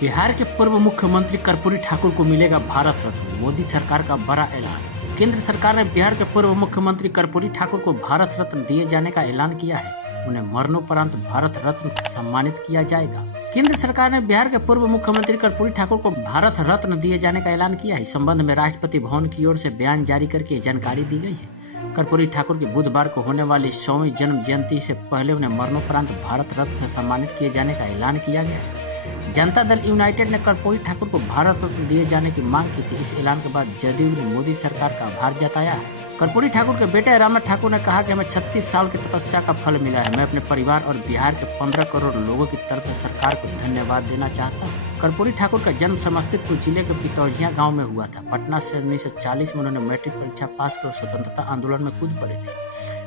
बिहार के पूर्व मुख्यमंत्री कर्पूरी ठाकुर को मिलेगा भारत रत्न, मोदी सरकार का बड़ा ऐलान। केंद्र सरकार ने बिहार के पूर्व मुख्यमंत्री कर्पूरी ठाकुर को भारत रत्न दिए जाने का ऐलान किया है। उन्हें मरणोपरांत भारत रत्न से सम्मानित किया जाएगा। केंद्र सरकार ने बिहार के पूर्व मुख्यमंत्री कर्पूरी ठाकुर को भारत रत्न दिए जाने का ऐलान किया है। इस संबंध में राष्ट्रपति भवन की ओर से बयान जारी करके जानकारी दी गई है। कर्पूरी ठाकुर की बुधवार को होने वाली 100वीं जन्म जयंती से पहले उन्हें मरणोपरांत भारत रत्न से सम्मानित किए जाने का ऐलान किया गया है। जनता दल यूनाइटेड ने कर्पूरी ठाकुर को भारत रत्न दिए जाने की मांग की थी। इस ऐलान के बाद जदयू ने मोदी सरकार का आभार जताया है। कर्पूरी ठाकुर के बेटे रामनाथ ठाकुर ने कहा कि हमें 36 साल की तपस्या का फल मिला है। मैं अपने परिवार और बिहार के 15 करोड़ लोगों की तरफ से सरकार को धन्यवाद देना चाहता हूँ। कर्पूरी ठाकुर का जन्म समस्तीपुर जिले के पितौजिया गांव में हुआ था। पटना से 1940 में उन्होंने मैट्रिक परीक्षा पास कर स्वतंत्रता आंदोलन में कूद पड़े थे।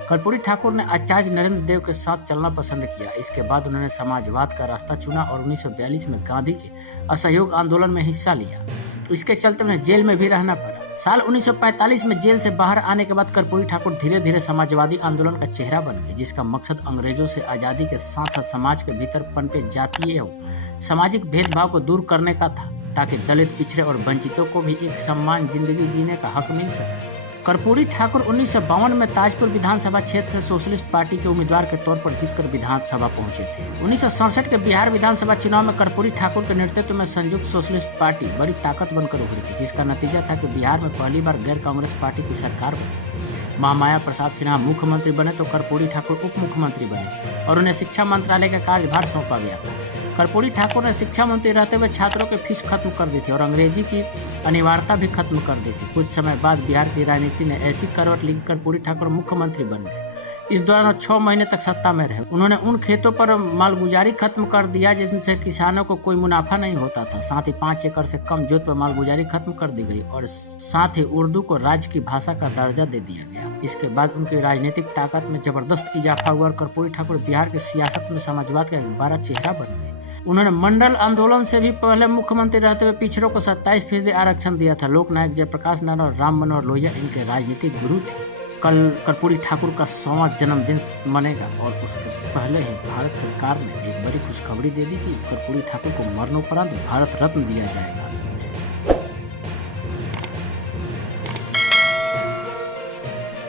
कर्पूरी ठाकुर ने आचार्य नरेंद्र देव के साथ चलना पसंद किया। इसके बाद उन्होंने समाजवाद का रास्ता चुना और 1942 में गांधी के असहयोग आंदोलन में हिस्सा लिया। इसके चलते उन्हें जेल में भी रहना पड़ा। साल 1945 में जेल से बाहर आने के बाद कर्पूरी ठाकुर धीरे धीरे समाजवादी आंदोलन का चेहरा बन गए, जिसका मकसद अंग्रेजों से आज़ादी के साथ साथ समाज के भीतर पनपे जातीय एवं सामाजिक भेदभाव को दूर करने का था, ताकि दलित, पिछड़े और वंचितों को भी एक सम्मान जिंदगी जीने का हक मिल सके। कर्पूरी ठाकुर 1952 में ताजपुर विधानसभा क्षेत्र से सोशलिस्ट पार्टी के उम्मीदवार के तौर पर जीतकर विधानसभा पहुंचे थे। 1967 के बिहार विधानसभा चुनाव में कर्पूरी ठाकुर के नेतृत्व में संयुक्त सोशलिस्ट पार्टी बड़ी ताकत बनकर उभरी थी, जिसका नतीजा था कि बिहार में पहली बार गैर कांग्रेस पार्टी की सरकार बनी। महामाया प्रसाद सिन्हा मुख्यमंत्री बने तो कर्पूरी ठाकुर उप मुख्यमंत्री बने और उन्हें शिक्षा मंत्रालय का कार्यभार सौंपा गया था। कर्पूरी ठाकुर ने शिक्षा मंत्री रहते हुए छात्रों की फीस खत्म कर दी थी और अंग्रेजी की अनिवार्यता भी खत्म कर दी थी। कुछ समय बाद बिहार की राजनीति ने ऐसी करवट ली कि कर्पूरी ठाकुर मुख्यमंत्री बन गए। इस दौरान 6 महीने तक सत्ता में रहे। उन्होंने उन खेतों पर मालगुजारी खत्म कर दिया जिनसे किसानों को कोई मुनाफा नहीं होता था। साथ ही 5 एकड़ से कम जोत पर मालगुजारी खत्म कर दी गई और साथ ही उर्दू को राज्य की भाषा का दर्जा दे दिया गया। इसके बाद उनकी राजनीतिक ताकत में जबरदस्त इजाफा हुआ और कर्पूरी ठाकुर बिहार की सियासत में समाजवाद का एक बड़ा चेहरा बन गए। उन्होंने मंडल आंदोलन से भी पहले मुख्यमंत्री रहते हुए पिछड़ों को 27% आरक्षण दिया था। लोकनायक जयप्रकाश नारायण और राम मनोहर लोहिया इनके राजनीतिक गुरु थे। कल कर्पूरी ठाकुर का 100वां जन्मदिन मनेगा और उसके पहले ही भारत सरकार ने एक बड़ी खुशखबरी दे दी कि कर्पूरी ठाकुर को मरणोपरांत भारत रत्न दिया जाएगा।